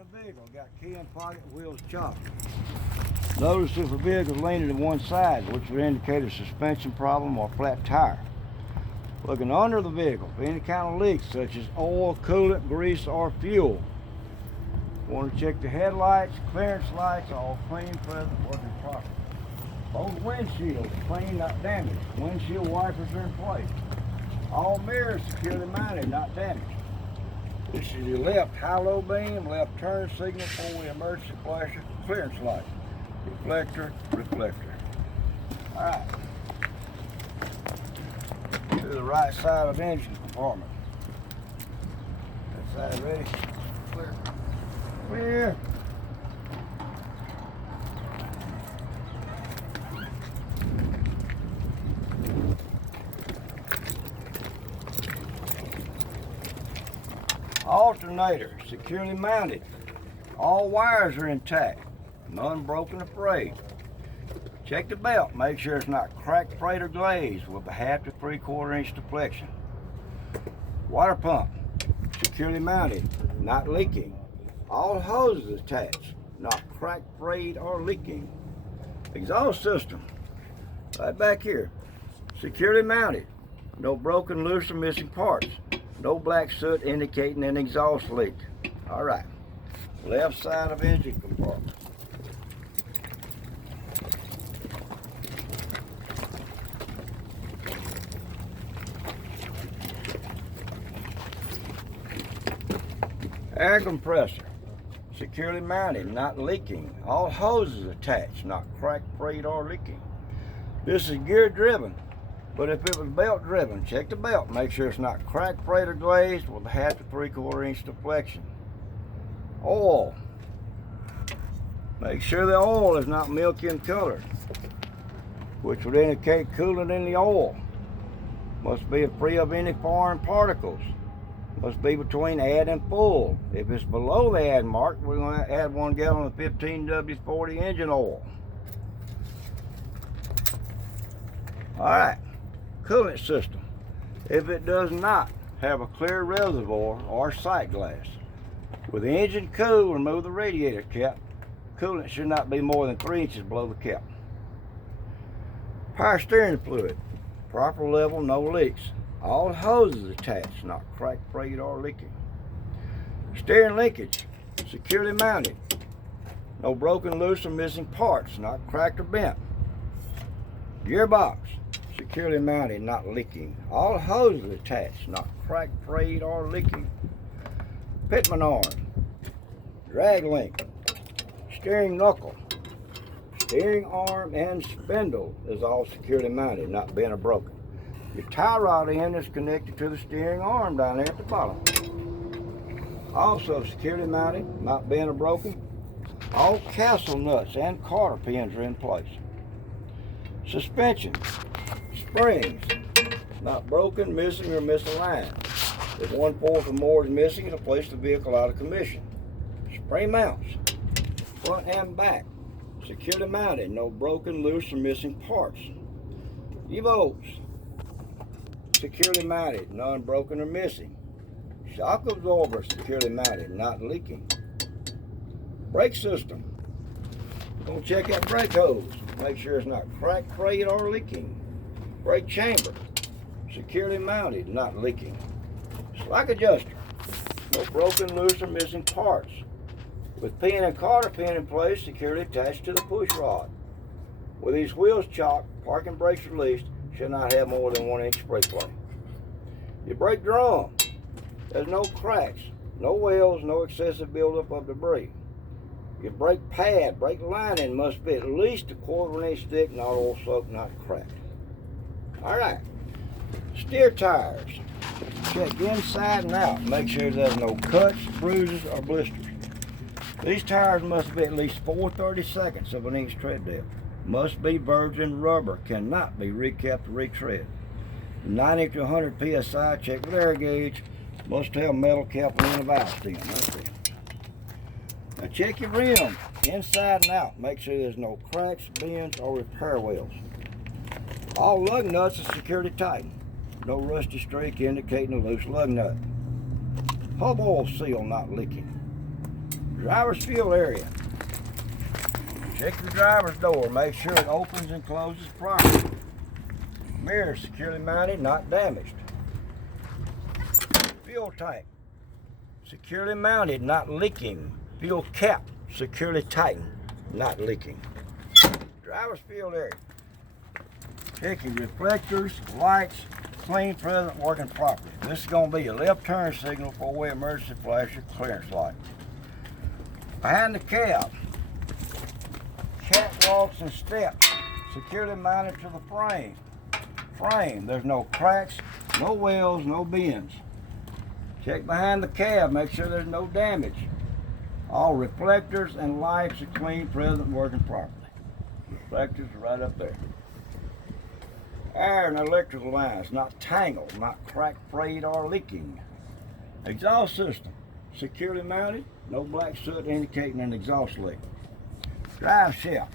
the vehicle. Got key in pocket, wheels chopped. Notice if the vehicle is leaning to one side, which would indicate a suspension problem or flat tire. Looking under the vehicle for any kind of leaks such as oil, coolant, grease, or fuel. Want to check the headlights, clearance lights, all clean, present, working properly. Both windshields clean, not damaged. Windshield wipers are in place. All mirrors securely mounted, not damaged. This is your left high-low beam, left turn signal, four-way emergency flasher, clearance light, reflector, reflector. All right. To the right side of the engine compartment. That side ready? Clear. Clear. Alternator securely mounted. All wires are intact. None broken or frayed. Check the belt. Make sure it's not cracked, frayed, or glazed with a 1/2 to 3/4 inch deflection. Water pump securely mounted, not leaking. All hoses attached, not cracked, frayed, or leaking. Exhaust system right back here, securely mounted. No broken, loose, or missing parts. No black soot indicating an exhaust leak. All right, left side of engine compartment. Air compressor, securely mounted, not leaking. All hoses attached, not cracked, frayed, or leaking. This is gear driven. But if it was belt driven, check the belt. Make sure it's not cracked, frayed, or glazed with a 1/2 to 3/4 inch deflection. Oil. Make sure the oil is not milky in color, which would indicate coolant in the oil. Must be free of any foreign particles. Must be between add and full. If it's below the add mark, we're going to add 1 gallon of 15W40 engine oil. All right. Coolant system. If it does not have a clear reservoir or sight glass, with the engine cool, remove the radiator cap. Coolant should not be more than 3 inches below the cap. Power steering fluid, proper level, no leaks. All hoses attached, not cracked, frayed, or leaking. Steering linkage, securely mounted. No broken, loose, or missing parts, not cracked or bent. Gearbox, securely mounted, not leaking. All hoses attached, not cracked, frayed, or leaking. Pitman arm, drag link, steering knuckle, steering arm, and spindle is all securely mounted, not bent or broken. Your tie rod end is connected to the steering arm down there at the bottom. Also securely mounted, not bent or broken. All castle nuts and cotter pins are in place. Suspension, springs, not broken, missing, or misaligned. If 1/4 or more is missing, it'll place the vehicle out of commission. Spring mounts, front and back, securely mounted, no broken, loose, or missing parts. E-bolts, securely mounted, none broken or missing. Shock absorber, securely mounted, not leaking. Brake system, gonna check that brake hose. Make sure it's not cracked, frayed, or leaking. Brake chamber, securely mounted, not leaking. Slack adjuster, no broken, loose, or missing parts. With pin and cotter pin in place, securely attached to the push rod. With these wheels chopped, parking brakes released, should not have more than 1 inch spray plate. Your brake drum, there's no cracks, no wells, no excessive buildup of debris. Your brake pad, brake lining must be at least 1/4 inch thick, not oil soaked, not cracked. All right, steer tires. Check inside and out. Make sure there's no cuts, bruises, or blisters. These tires must be at least 4/32 of an inch tread depth. Must be virgin rubber. Cannot be recapped or retread. 90 to 100 PSI. Check with air gauge. Must have metal cap and a valve stem. That's it. Now check your rim inside and out. Make sure there's no cracks, bends, or repair wells. All lug nuts are securely tightened. No rusty streak indicating a loose lug nut. Hub oil seal not leaking. Driver's field area. Check your driver's door. Make sure it opens and closes properly. Mirror securely mounted, not damaged. Fuel tank. Securely mounted, not leaking. Fuel cap securely tightened, not leaking. Driver's field area. Check your reflectors, lights, clean, present, working properly. This is going to be a left turn signal, four-way emergency flash, or clearance light. Behind the cab, catwalks and steps securely mounted to the frame. There's no cracks, no wells, no bends. Check behind the cab, make sure there's no damage. All reflectors and lights are clean, present, working properly. Reflectors are right up there. Air and electrical lines, not tangled, not cracked, frayed, or leaking. Exhaust system, securely mounted, no black soot indicating an exhaust leak. Drive shaft,